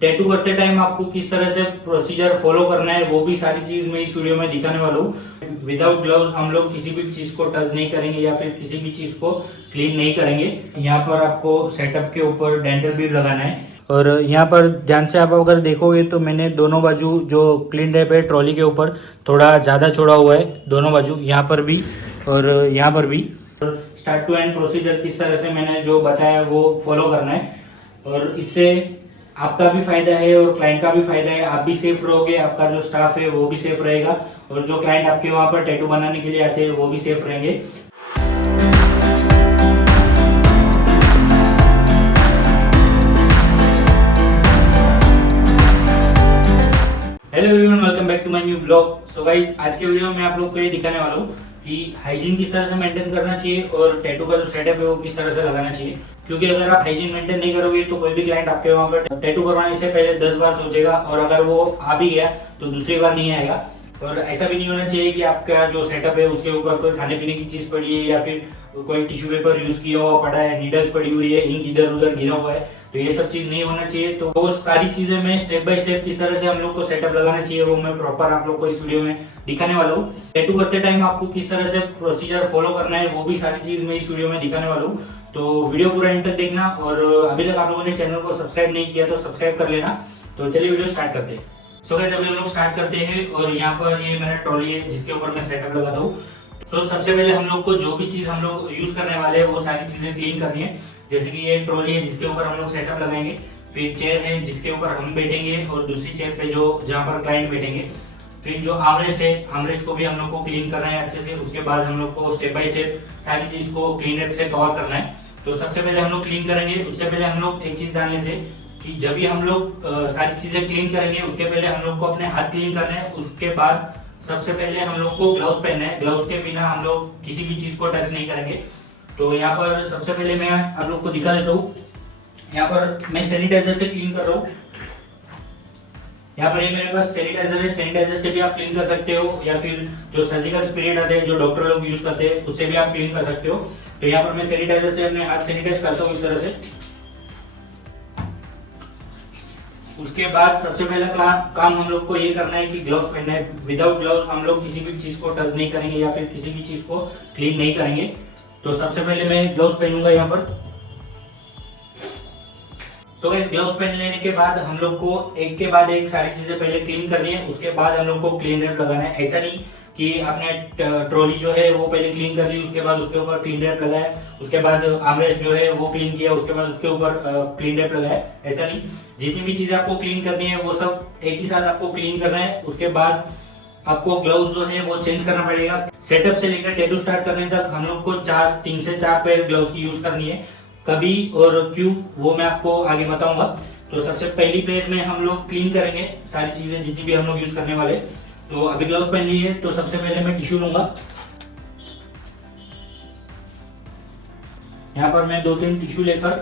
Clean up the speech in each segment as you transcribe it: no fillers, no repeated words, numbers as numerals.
Tattoo करते time आपको किस तरह से प्रोसीजर फॉलो करना है वो भी सारी चीज मैं इस वीडियो में दिखाने वाला हूँ। विदाउट ग्लव्स हम लोग किसी भी चीज को टच नहीं करेंगे या फिर किसी भी चीज को क्लीन नहीं करेंगे। यहाँ पर आपको सेटअप के ऊपर डेंटल बीब लगाना है और यहाँ पर ध्यान से आप अगर देखोगे तो मैंने दोनों बाजू जो क्लीन रैप है ट्रॉली के ऊपर थोड़ा ज़्यादा छोड़ा हुआ है, दोनों बाजू यहाँ पर भी और यहाँ पर भी। स्टार्ट टू एंड प्रोसीजर किस तरह से मैंने जो बताया वो फॉलो करना है और इससे आपका भी फायदा है और क्लाइंट का भी फायदा है। आप भी सेफ रहोगे, आपका जो स्टाफ है वो भी सेफ रहेगा और जो क्लाइंट आपके वहाँ पर टैटू बनाने के लिए आते हैं वो भी सेफ रहेंगे। Hello everyone, welcome back to my new blog. So guys, आज के वीडियो में आप लोग को ये दिखाने वाला हूँ कि हाइजीन किस तरह से मेंटेन करना चाहिए और टैटू का जो सेटअप है वो किस तरह से लगाना चाहिए। क्योंकि अगर आप हाइजीन मेंटेन नहीं करोगे तो कोई भी क्लाइंट आपके वहाँ पर टैटू करवाने से पहले 10 बार सोचेगा और अगर वो आ भी गया तो दूसरी बार नहीं आएगा। और ऐसा भी नहीं होना चाहिए कि आपका जो सेटअप है उसके ऊपर कोई खाने पीने की चीज़ पड़ी है या फिर कोई टिश्यू पेपर यूज किया हुआ पड़ा है, नीडल्स पड़ी हुई है, इंक इधर उधर गिरा हुआ है, तो ये सब चीज़ नहीं होना चाहिए। तो वो सारी चीज़ें मैं स्टेप बाय स्टेप किस तरह से हम लोग को सेटअप लगाना चाहिए वो मैं प्रॉपर आप लोग को इस वीडियो में दिखाने वाला हूँ। टैटू करते टाइम आपको किस तरह से प्रोसीजर फॉलो करना है वो भी सारी चीज़ मैं इस वीडियो में दिखाने वाला हूँ। तो वीडियो पूरा एंड तक देखना और अभी तक आप लोगों ने चैनल को सब्सक्राइब नहीं किया तो सब्सक्राइब कर लेना। तो चलिए वीडियो स्टार्ट करते हैं। सो गाइस, अभी हम लोग स्टार्ट करते हैं और यहाँ पर ये मेरा ट्रॉली है जिसके ऊपर मैं सेटअप लगाता हूँ। तो सबसे पहले हम लोग को जो भी चीज़ हम लोग यूज करने वाले हैं वो सारी चीज़ें क्लीन करनी है। जैसे कि ये ट्रॉली है जिसके ऊपर हम लोग सेटअप लगाएंगे, फिर चेयर है जिसके ऊपर हम बैठेंगे और दूसरी चेयर पे जो जहाँ पर क्लाइंट बैठेंगे, फिर जो आर्मरेस्ट है आर्मरेस्ट को भी हम लोग को क्लीन करना है अच्छे से। उसके बाद हम लोग को स्टेप बाय स्टेप सारी चीज़ को क्लीन रैप से कवर करना है। तो सबसे पहले हम लोग क्लीन करेंगे, उससे पहले हम लोग एक चीज़ जान लेते हैं कि जब भी हम लोग सारी चीज़ें क्लीन करेंगे उसके पहले हम लोग को अपने हाथ क्लीन करने हैं। उसके बाद सबसे पहले हम लोग को ग्लव्स पहनना है। ग्लव्स के बिना हम लोग किसी भी चीज़ को टच नहीं करेंगे। तो यहाँ पर सबसे पहले मैं आप लोग को दिखा देता हूँ। यहाँ पर मैं सैनिटाइजर से क्लीन कर रहा हूँ। यहाँ पर ये मेरे पास सैनिटाइजर है, सैनिटाइजर से भी आप क्लीन कर सकते हो या फिर जो सर्जिकल स्पिरिट आते हैं जो डॉक्टर लोग यूज करते हैं उससे भी आप क्लीन कर सकते हो। तो यहाँ पर मैं सैनिटाइजर से अपने हाथ सैनिटाइज करता हूँ इस तरह से। उसके बाद सबसे पहला काम हम लोग को ये करना है कि ग्लव्स पहनना है। विदाउट ग्लव्स हम लोग किसी भी चीज को टच नहीं करेंगे या फिर किसी भी चीज को क्लीन नहीं करेंगे। तो सबसे पहले मैं ग्लव्स पहनूंगा यहाँ पर। सो गाइस, ग्लव्स पहन लेने के बाद हम लोग को एक के बाद एक सारी चीजें पहले क्लीन करनी है। उसके बाद हम लोग को क्लीन रैप लगाना है। ऐसा नहीं कि आपने ट्रॉली जो है वो पहले क्लीन कर ली, उसके बाद उसके ऊपर क्लीन रैप लगाया, उसके बाद आर्मरेस्ट जो है वो क्लीन किया, उसके बाद उसके ऊपर क्लीन रैप लगाया। ऐसा नहीं, जितनी भी चीजें आपको क्लीन करनी है वो सब एक ही साथ आपको क्लीन करना है। उसके बाद आपको ग्लव्स जो है वो चेंज करना पड़ेगा। सेटअप से लेकर टैटू स्टार्ट करने तक हम लोग को 3 से 4 पेयर ग्लव्स की यूज करनी है। कभी और क्यों वो मैं आपको आगे बताऊंगा। तो सबसे पहली पेयर में हम लोग क्लीन करेंगे सारी चीजें जितनी भी हम लोग यूज करने वाले। तो अभी ग्लव्स पहन लिए तो सबसे पहले मैं टिश्यू लूंगा। यहाँ पर मैं 2-3 टिश्यू लेकर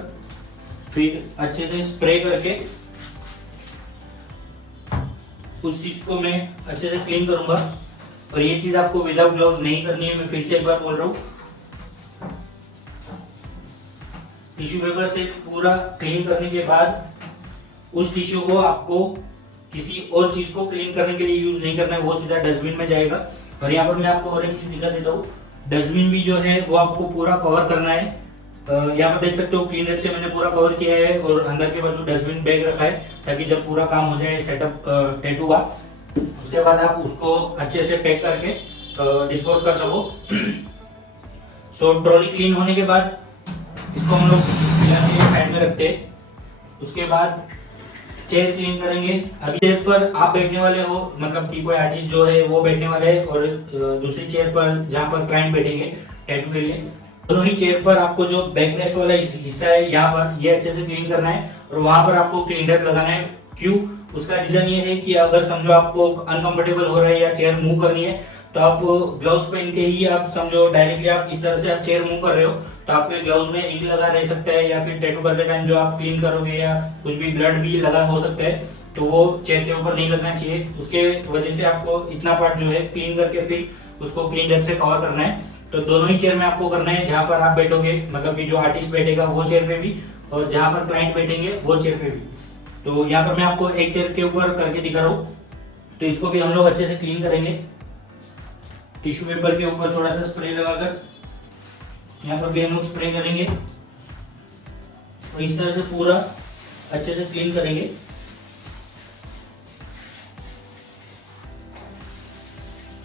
फिर अच्छे से स्प्रे करके उस चीज को मैं अच्छे से क्लीन करूंगा। और ये चीज आपको विदाउट ग्लव्स नहीं करनी है, मैं फिर से एक बार बोल रहा हूँ। टिश्यू पेपर से पूरा क्लीन करने के बाद उस टिश्यू को आपको किसी और चीज को क्लीन करने के लिए यूज नहीं करना है, वो सीधा डस्टबिन में जाएगा। और यहाँ पर मैं आपको और एक चीज दिखा देता हूँ। डस्टबिन भी जो है वो आपको पूरा कवर करना है। यहाँ पर देख सकते हो क्लीन रैप से मैंने पूरा कवर किया है और अंदर के बाजू डस्टबिन बैग रखा है ताकि जब पूरा काम हो जाए सेटअप टैटू का उसके बाद आप उसको अच्छे से पैक करके डिस्पोज कर सको। सो ट्रॉली क्लीन होने के बाद इसको हम लोग साइड में रखते हैं। उसके बाद चेयर क्लीन करेंगे। अभी चेयर पर आप बैठने वाले हो, मतलब कि कोई आर्टिस्ट जो है वो बैठने वाले है और दूसरी चेयर पर जहाँ पर क्लाइंट बैठेंगे टैटू के लिए, दोनों ही चेयर पर आपको जो बैक रेस्ट वाला हिस्सा है यहाँ पर ये अच्छे से क्लीन करना है और वहां पर आपको क्लीन रैप लगाना है। क्यों? उसका रीजन ये है कि अगर समझो आपको अनकंफर्टेबल हो रहा है या चेयर मूव करनी है तो आप ग्लव्स पहन के ही आप समझो डायरेक्टली आप इस तरह से आप चेयर मूव कर रहे हो तो आपके ग्लव्स में इंक लगा रह सकता है या फिर टैटू करते टाइम जो आप क्लीन करोगे या कुछ भी ब्लड भी लगा हो सकता है, तो वो चेयर के ऊपर नहीं लगना चाहिए। उसके वजह से आपको इतना पार्ट जो है क्लीन करके फिर उसको क्लीन रैप से कवर करना है। तो दोनों ही चेयर में आपको करना है, जहाँ पर आप बैठोगे मतलब कि जो आर्टिस्ट बैठेगा वो चेयर पे भी और जहाँ पर क्लाइंट बैठेंगे वो चेयर पे भी। तो यहाँ पर मैं आपको एक चेयर के ऊपर करके दिखा रहा हूँ। तो इसको भी हम लोग अच्छे से क्लीन करेंगे। टिश्यू पेपर के ऊपर थोड़ा सा स्प्रे लगाकर यहाँ पर भी हम लोग स्प्रे करेंगे और इस तरह से पूरा अच्छे से क्लीन करेंगे।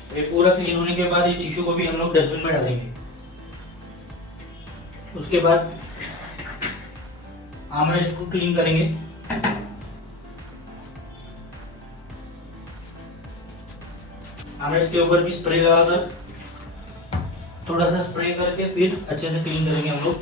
ये पूरा क्लीन होने के बाद इस टिश्यू को भी हम लोग डस्टबिन में डालेंगे। उसके बाद आर्मरेस्ट को क्लीन करेंगे। आर्मरेस्ट के ऊपर भी स्प्रे लगाकर थोड़ा सा स्प्रे करके फिर अच्छे से क्लीन करेंगे हम लोग।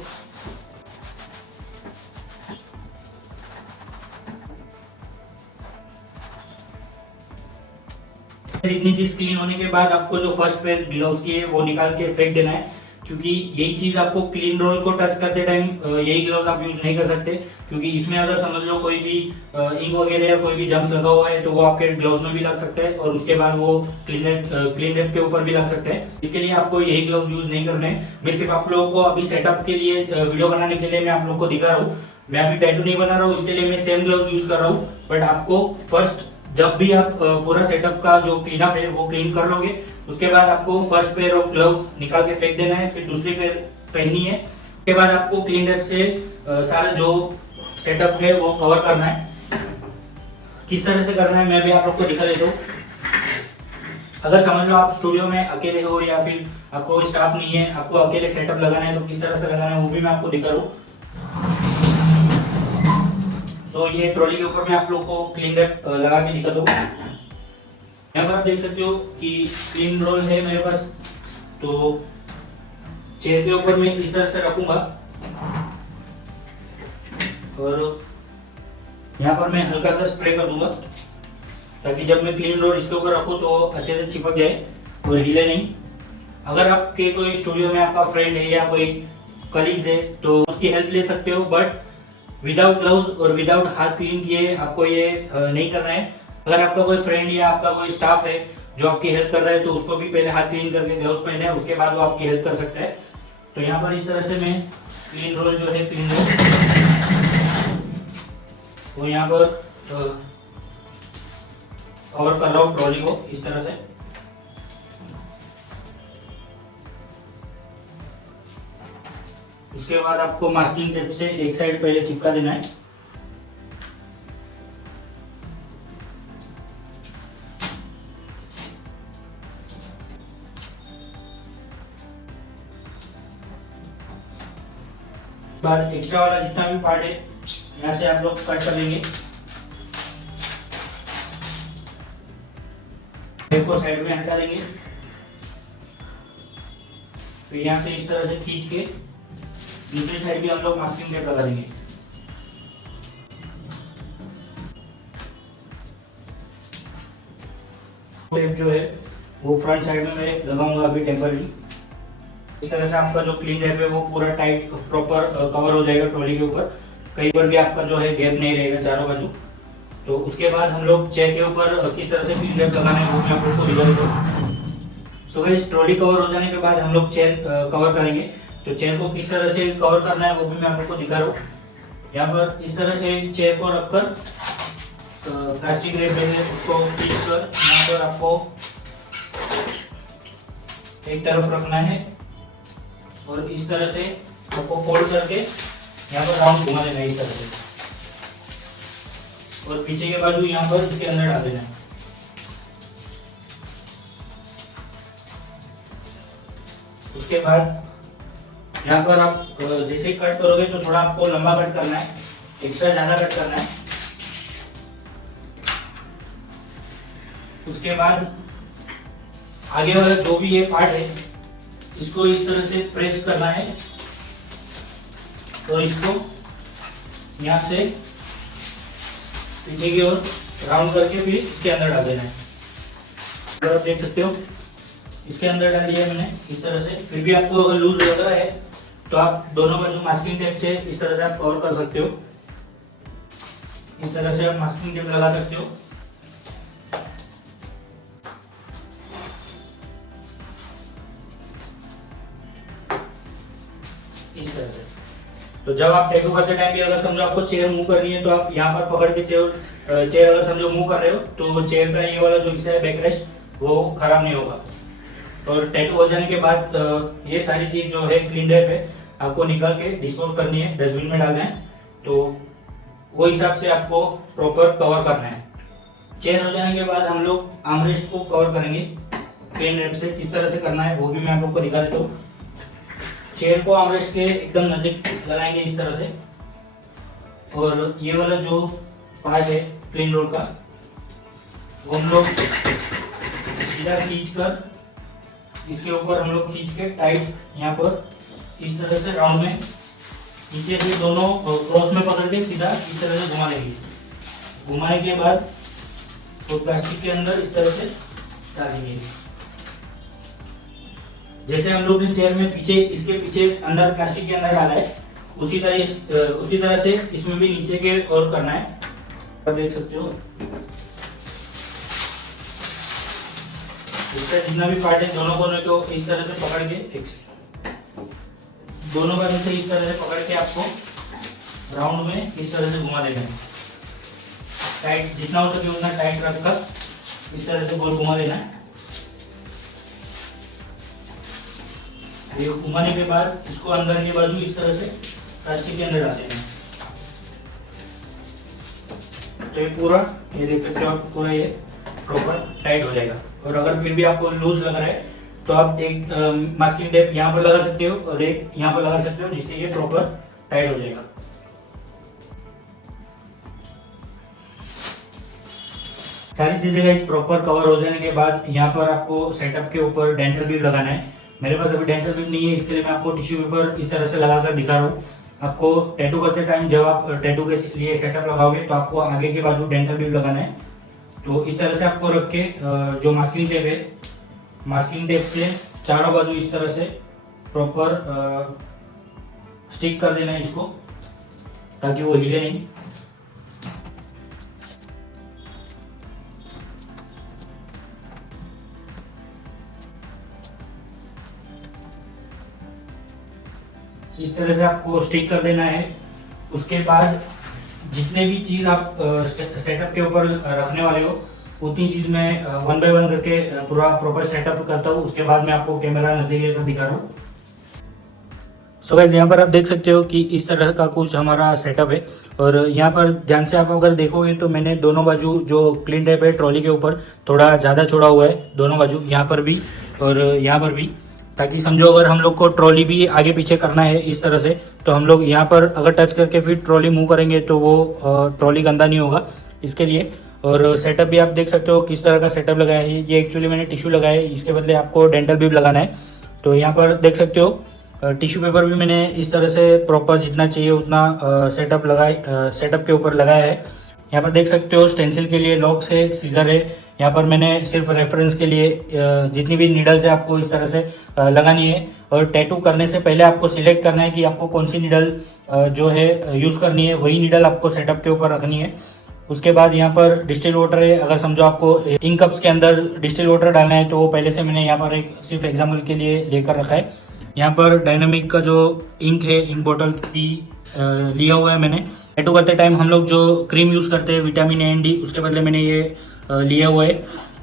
इतनी चीज क्लीन होने के बाद आपको जो फर्स्ट पेयर ग्लव्स की है वो निकाल के फेंक देना है, क्योंकि यही चीज आपको क्लीन रोल को टच करते टाइम यही ग्लव्स आप यूज नहीं कर सकते, क्योंकि इसमें अगर समझ लो कोई भी इंक वगैरह या कोई भी जम्स लगा हुआ है तो वो आपके ग्लव्स में भी लग सकता है और उसके बाद वो क्लीन रेप के ऊपर भी लग सकता है। इसके लिए आपको यही ग्लव्स यूज नहीं करने हैं। मैं सिर्फ आप लोगों को अभी सेटअप के लिए वीडियो बनाने के लिए मैं आप लोगों को दिखा रहा हूँ। मैं अभी टैटू नहीं बना रहा हूँ, इसके लिए मैं सेम ग्लव्स यूज कर रहा हूँ। बट आपको फर्स्ट जब भी आप पूरा सेटअप का जो क्लीनअप है वो क्लीन कर लोगे, उसके बाद आपको फर्स्ट पेयर ऑफ ग्लव्स निकाल के फेंक देना है, फिर दूसरी पेयर पहननी है। उसके बाद आपको क्लीन रेप से सारा जो सेटअप है वो कवर करना है। किस तरह से करना है मैं भी आप लोग को दिखा देता हूँ। अगर समझ लो आप स्टूडियो में अकेले हो या फिर आपको कोई स्टाफ नहीं है, आपको अकेले सेटअप लगाना है, तो किस तरह से लगाना है वो भी मैं आपको दिखा रहा हूँ। तो ये ट्रॉली के ऊपर मैं आप लोग को क्लीन रैप लगा के दिखा दूँ। यहाँ पर आप देख सकते हो कि क्लीन रोल है मेरे पास। तो चेयर के ऊपर मैं इस तरह से रखूंगा और यहाँ पर मैं हल्का सा स्प्रे कर दूंगा, ताकि जब मैं क्लीन रोल इसके ऊपर रखूँ तो अच्छे से चिपक जाए और हिले नहीं। अगर आपके कोई स्टूडियो में आपका फ्रेंड है या कोई कलीग्स है तो उसकी हेल्प ले सकते हो, बट विदाउट ग्लव्स और विदाउट हाथ क्लीन किए आपको ये नहीं करना है। अगर आपका कोई फ्रेंड या आपका कोई स्टाफ है जो आपकी हेल्प कर रहा है तो उसको भी पहले हाथ क्लीन करके ग्लव्स पहने हैं, उसके बाद वो आपकी हेल्प कर सकता है। तो यहाँ पर इस तरह से मैं क्लीन रोल जो है क्लीन रोल वो यहाँ पर कवर कर रहा हूँ ट्रॉली को इस तरह से। उसके बाद आपको मास्किंग टेप से एक साइड पहले चिपका देना है। बाद एक्स्ट्रा वाला जितना भी पार्ट है यहाँ से आप लोग कट कर लेंगे। टेप को साइड में हटा देंगे, फिर यहाँ से इस तरह से खींच के दूसरी साइड भी हम लोग मास्किंग टेप लगा देंगे। टेप जो है वो फ्रंट साइड में मैं लगाऊंगा अभी टेम्पररी। इस तरह से आपका जो क्लीन रैप है वो पूरा टाइट प्रॉपर कवर हो जाएगा ट्रॉली के ऊपर। कहीं पर भी आपका जो है गैप नहीं रहेगा चारों बाजू। तो उसके बाद हम लोग चेयर के ऊपर किस तरह से क्लीन रैप लगाना है वो मैं आपको दिखा देता हूँ। सो गाइस, ट्रॉली कवर हो जाने के बाद हम लोग चेयर कवर करेंगे। तो चेयर को किस तरह से कवर करना है वो भी मैं आपको दिखा रहा हूँ। यहाँ पर इस तरह से चेयर को रखकर प्लास्टिक रैप है उसको खींच कर यहाँ पर आपको एक तरफ रखना है और इस तरह से आपको फोल्ड करके यहाँ पर राउंड घुमा देना है इस तरह से, और पीछे के बाजू यहाँ पर इसके अंदर डाल देना है। उसके बाद यहाँ पर आप जैसे कट करोगे तो थोड़ा आपको लंबा कट करना है, एक्स्ट्रा ज्यादा कट करना है। उसके बाद आगे वाला जो भी ये पार्ट है इसको इस तरह से प्रेस करना है और इसको यहाँ से पीछे की ओर राउंड करके फिर इसके अंदर डाल देना है। तो आप देख सकते हो इसके अंदर डाल दिया मैंने इस तरह से। फिर भी आपको अगर लूज लग रहा है तो आप दोनों बाजू मास्किंग टेप से इस तरह से आप कवर कर सकते हो। इस तरह से आप मास्किंग टेप लगा सकते हो। इस तरह से। तो जब आप टैटू करते टाइम भी अगर समझो आपको चेयर मूव करनी है तो आप यहाँ पर पकड़ के चेयर अगर समझो मूव कर रहे हो तो चेयर का ये वाला जो हिस्सा है बैक रेस्ट वो खराब नहीं होगा। और टैटू हो जाने के बाद ये सारी चीज जो है क्लीन रैप है आपको निकाल के डिस्पोज करनी है, डस्टबिन में डालना है। तो वो हिसाब से आपको प्रॉपर कवर करना है। चेयर हो जाने के बाद हम लोग आर्मरेस्ट को कवर करेंगे क्लीन रैप से। किस तरह से करना है वो भी मैं आप लोग को दिखा देता हूँ। चेयर को आर्मरेस्ट के एकदम नजदीक लगाएंगे इस तरह से, और ये वाला जो पार्ट है प्लेन रोल का वो हम लोग सीधा खींच कर इसके ऊपर हम लोग खींच के टाइट यहाँ पर इस तरह से राउंड में नीचे से दोनों क्रॉस में पकड़ के सीधा इस तरह से घुमा लेंगे। घुमाने के बाद तो प्लास्टिक के अंदर इस तरह से डालेंगे। जैसे हम लोग ने चेयर में पीछे इसके पीछे अंदर प्लास्टिक के अंदर डाला है उसी तरह से इसमें भी नीचे के और करना है। आप देख सकते हो इसका जितना भी पार्ट है दोनों कोनों को इस तरह से पकड़ के दोनों बाजू से इस तरह से पकड़ के आपको राउंड में इस तरह से घुमा देना है। टाइट जितना हो सके उतना टाइट रखकर इस तरह से गोल घुमा देना है। ये घुमाने के बाद इसको अंदर की बाजू इस तरह से प्लास्टिक के अंदर डाल देना। तो ये पूरा ये देख सकते हो आप पूरा ये प्रॉपर टाइट हो जाएगा। और अगर फिर भी आपको लूज लग रहा है तो आप एक मास्किंग टेप यहाँ पर लगा सकते हो और एक यहाँ पर लगा सकते हो जिससे ये प्रॉपर टाइट हो जाएगा। सारी चीजें गाइस प्रॉपर कवर हो जाने के बाद यहाँ पर आपको सेटअप के ऊपर डेंटल बीम लगाना है। मेरे पास अभी डेंटल बीम नहीं है, इसके लिए मैं आपको टिश्यू पेपर इस तरह से लगाकर दिखा रहा हूँ। आपको टैटू करते टाइम जब आप टैटू के लिए सेटअप लगाओगे तो आपको आगे के बाजू डेंटल बीम लगाना है। तो इस तरह से आपको रख के जो मास्किंग टेप है मास्किंग टेप से चारों बाजू इस तरह से प्रॉपर स्टिक कर देना है इसको ताकि वो हिले नहीं। इस तरह से आपको स्टिक कर देना है। उसके बाद जितने भी चीज़ आप सेटअप के ऊपर रखने वाले हो उतनी चीज़ मैं 1 बाय 1 करके पूरा प्रॉपर सेटअप करता हूँ। उसके बाद मैं आपको कैमरा नजदीक लेकर दिखा रहा हूँ। सो गाइस यहाँ पर आप देख सकते हो कि इस तरह का कुछ हमारा सेटअप है। और यहाँ पर ध्यान से आप अगर देखोगे तो मैंने दोनों बाजू जो क्लीन टेप है ट्रॉली के ऊपर थोड़ा ज़्यादा छोड़ा हुआ है, दोनों बाजू यहाँ पर भी और यहाँ पर भी, ताकि समझो अगर हम लोग को ट्रॉली भी आगे पीछे करना है इस तरह से तो हम लोग यहाँ पर अगर टच करके फिर ट्रॉली मूव करेंगे तो वो ट्रॉली गंदा नहीं होगा, इसके लिए। और सेटअप भी आप देख सकते हो किस तरह का सेटअप लगाया है। ये एक्चुअली मैंने टिश्यू लगाया है, इसके बदले आपको डेंटल बीम लगाना है। तो यहाँ पर देख सकते हो टिश्यू पेपर भी मैंने इस तरह से प्रॉपर जितना चाहिए उतना सेटअप के ऊपर लगाया है। यहाँ पर देख सकते हो स्टेंसिल के लिए लॉक्स है, सीजर है। यहाँ पर मैंने सिर्फ रेफरेंस के लिए जितनी भी नीडल्स है आपको इस तरह से लगानी है। और टैटू करने से पहले आपको सिलेक्ट करना है कि आपको कौन सी नीडल जो है यूज़ करनी है, वही नीडल आपको सेटअप के ऊपर रखनी है। उसके बाद यहाँ पर डिस्टिल वाटर है। अगर समझो आपको इंक कप्स के अंदर डिस्टिल वाटर डालना है तो वो पहले से मैंने यहाँ पर एक सिर्फ एग्जाम्पल के लिए लेकर रखा है। यहाँ पर डायनामिक का जो इंक है, इंक बॉटल भी लिया हुआ है मैंने। टैटू करते टाइम हम लोग जो क्रीम यूज़ करते हैं विटामिन ए एंड डी, उसके बदले मैंने ये लिया हुआ है।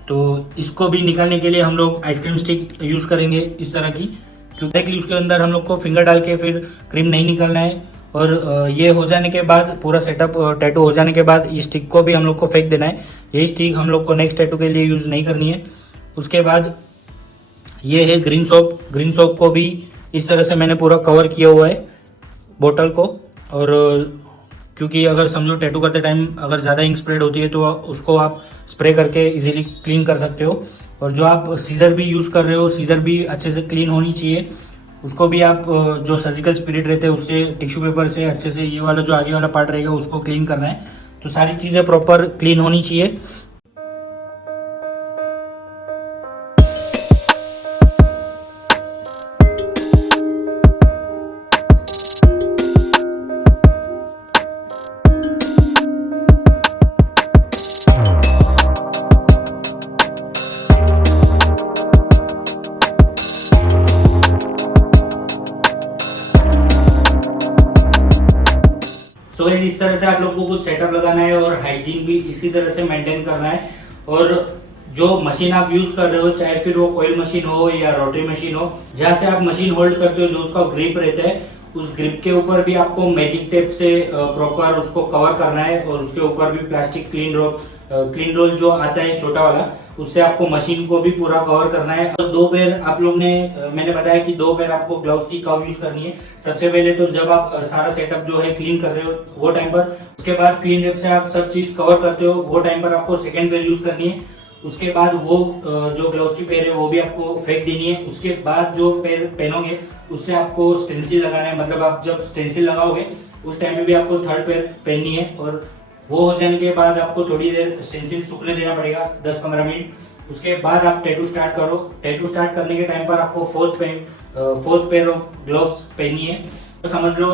तो इसको भी निकालने के लिए हम लोग आइसक्रीम स्टिक यूज़ करेंगे इस तरह की, क्योंकि डायरेक्टली उसके अंदर हम लोग को फिंगर डाल के फिर क्रीम नहीं निकालना है। और ये हो जाने के बाद पूरा सेटअप टैटू हो जाने के बाद ये स्टिक को भी हम लोग को फेंक देना है। ये स्टिक हम लोग को नेक्स्ट टैटू के लिए यूज़ नहीं करनी है। उसके बाद ये है ग्रीन सोप। ग्रीन सोप को भी इस तरह से मैंने पूरा कवर किया हुआ है बोतल को। और क्योंकि अगर समझो टैटू करते टाइम अगर ज़्यादा इंक स्प्रेड होती है तो उसको आप स्प्रे करके इजीली क्लीन कर सकते हो। और जो आप सीजर भी यूज़ कर रहे हो, सीजर भी अच्छे से क्लीन होनी चाहिए। उसको भी आप जो सर्जिकल स्पिरिट रहते हैं उससे टिश्यू पेपर से अच्छे से ये वाला जो आगे वाला पार्ट रहेगा उसको क्लीन करना है। तो सारी चीज़ें प्रॉपर क्लीन होनी चाहिए। गाइस इस तरह से आप लोग को कुछ सेटअप लगाना है और हाइजीन भी इसी तरह से मेंटेन करना है। और जो मशीन आप यूज कर रहे हो, चाहे फिर वो कोयल मशीन हो या रोटरी मशीन हो, जहाँ से आप मशीन होल्ड करते हो, जो उसका ग्रिप रहता है, उस ग्रिप के ऊपर भी आपको मैजिक टेप से प्रॉपर उसको कवर करना है। और उसके ऊपर भी प्लास्टिक क्लीन रोल जो आता है छोटा वाला, उससे आपको मशीन को भी पूरा कवर करना है। और दो पैर आप लोग ने मैंने बताया कि दो पैर आपको ग्लव्स की कब यूज करनी है। सबसे पहले तो जब आप सारा सेटअप जो है क्लीन कर रहे हो वो टाइम पर, उसके बाद क्लीन टेप से आप सब चीज कवर करते हो वो टाइम पर आपको सेकेंड पैर यूज करनी है। उसके बाद वो जो ग्लव्स की पैर है वो भी आपको फेंक देनी है। उसके बाद जो पैर पहनोगे उससे आपको स्टेंसिल लगाना है, मतलब आप जब स्टेंसिल लगाओगे उस टाइम में भी आपको थर्ड पैर पहननी है। और वो हो जाने के बाद आपको थोड़ी देर स्टेंसिल सूखने देना पड़ेगा, 10-15 मिनट। उसके बाद आप टैटू स्टार्ट करो। टैटू स्टार्ट करने के टाइम पर आपको फोर्थ पेयर ऑफ ग्लव्स पहननी है। तो समझ लो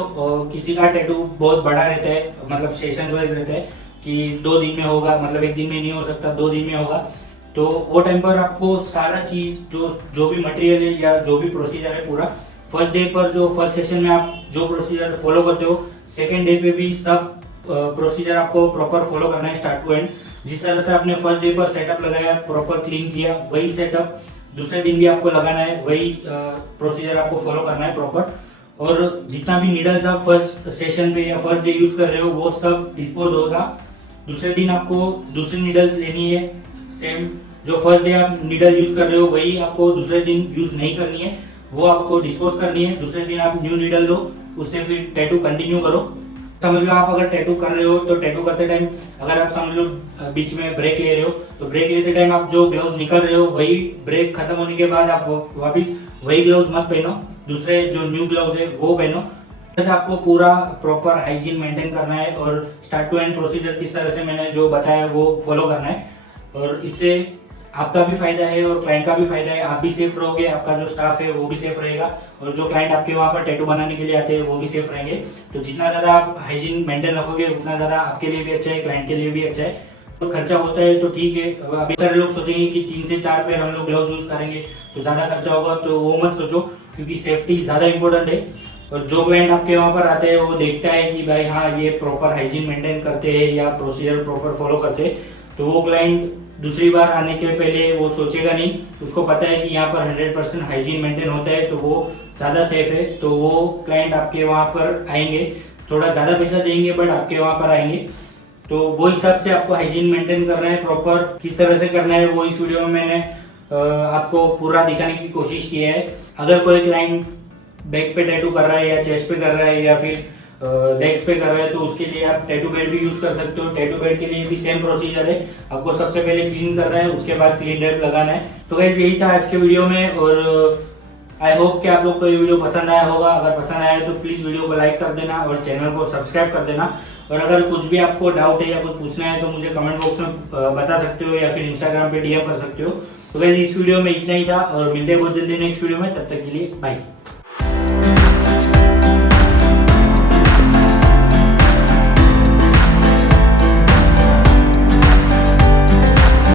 किसी का टैटू बहुत बड़ा रहता है, मतलब सेशन वाइज रहता है कि 2 दिन में होगा, मतलब 1 दिन में नहीं हो सकता, 2 दिन में होगा। तो वो टाइम पर आपको सारा चीज जो भी मटेरियल है या जो भी प्रोसीजर है पूरा, फर्स्ट डे पर जो फर्स्ट सेशन में आप जो प्रोसीजर फॉलो करते हो, सेकेंड डे पे भी सब प्रोसीजर आपको प्रॉपर फॉलो करना है स्टार्ट टू एंड। जिस तरह से आपने फर्स्ट डे पर सेटअप लगाया, प्रॉपर क्लीन किया, वही सेटअप दूसरे दिन भी आपको लगाना है, वही प्रोसीजर आपको फॉलो करना है प्रॉपर। और जितना भी नीडल्स आप फर्स्ट सेशन पे या फर्स्ट डे यूज कर रहे हो वो सब डिस्पोज होगा। दूसरे दिन आपको दूसरी नीडल्स लेनी है, सेम जो फर्स्ट डे आप नीडल यूज कर रहे हो वही आपको दूसरे दिन यूज नहीं करनी है, वो आपको डिस्पोज करनी है। दूसरे दिन आप न्यू नीडल लो, उससे फिर टैटू कंटिन्यू करो। समझ लो आप अगर टैटू कर रहे हो तो टैटू करते टाइम अगर आप समझ लो बीच में ब्रेक ले रहे हो, तो ब्रेक लेते टाइम आप जो ग्लव्स निकाल रहे हो वही ब्रेक खत्म होने के बाद आप वापस वही ग्लव्स मत पहनो, दूसरे जो न्यू ग्लव्स है वो पहनो। जैसे आपको पूरा प्रॉपर हाइजीन मेंटेन करना है और स्टार्ट टू एंड प्रोसीजर किस तरह से मैंने जो बताया वो फॉलो करना है। और इससे आपका भी फायदा है और क्लाइंट का भी फायदा है, आप भी सेफ रहोगे, आपका जो स्टाफ है वो भी सेफ रहेगा, और जो क्लाइंट आपके वहाँ पर टैटू बनाने के लिए आते हैं वो भी सेफ रहेंगे। तो जितना ज़्यादा आप हाइजीन मेंटेन रखोगे उतना ज़्यादा आपके लिए भी अच्छा है, क्लाइंट के लिए भी अच्छा है। तो खर्चा होता है तो ठीक है, अभी सारे लोग सोचेंगे कि 3 से 4 पेयर हम लोग ग्लव्स यूज़ करेंगे तो ज़्यादा खर्चा होगा, तो वो मत सोचो, क्योंकि सेफ्टी ज़्यादा इंपॉर्टेंट है। और जो क्लाइंट आपके वहाँ पर आते हैं वो देखता है कि भाई हाँ ये प्रॉपर हाइजीन मेंटेन करते हैं या प्रोसीजर प्रॉपर फॉलो करते हैं, तो वो क्लाइंट दूसरी बार आने के पहले वो सोचेगा नहीं, उसको पता है कि यहाँ पर 100% हाइजीन मेंटेन होता है तो वो ज़्यादा सेफ है, तो वो क्लाइंट आपके वहाँ पर आएंगे, थोड़ा ज़्यादा पैसा देंगे बट आपके वहाँ पर आएंगे। तो वो हिसाब से आपको हाइजीन मेंटेन करना है, प्रॉपर किस तरह से करना है वो इस वीडियो में मैंने आपको पूरा दिखाने की कोशिश की है। अगर कोई क्लाइंट बैक पे टैटू कर रहा है या चेस्ट पे कर रहा है या फिर लेग्स पे कर रहा है तो उसके लिए आप टैटू बेड भी यूज कर सकते हो। टैटू बेड के लिए भी सेम प्रोसीजर है, आपको सबसे पहले क्लीन करना है, उसके बाद क्लीन रैप लगाना है। तो गाइस यही था आज के वीडियो में, और आई होप कि आप लोग को ये वीडियो पसंद आया होगा। अगर पसंद आया तो प्लीज़ वीडियो को लाइक कर देना और चैनल को सब्सक्राइब कर देना। और अगर कुछ भी आपको डाउट है या कुछ पूछना है तो मुझे कमेंट बॉक्स में बता सकते हो या फिर इंस्टाग्राम पे DM कर सकते हो। तो गाइस इस वीडियो में इतना ही था और मिलते हैं बहुत जल्दी नेक्स्ट वीडियो में, तब तक के लिए बाय।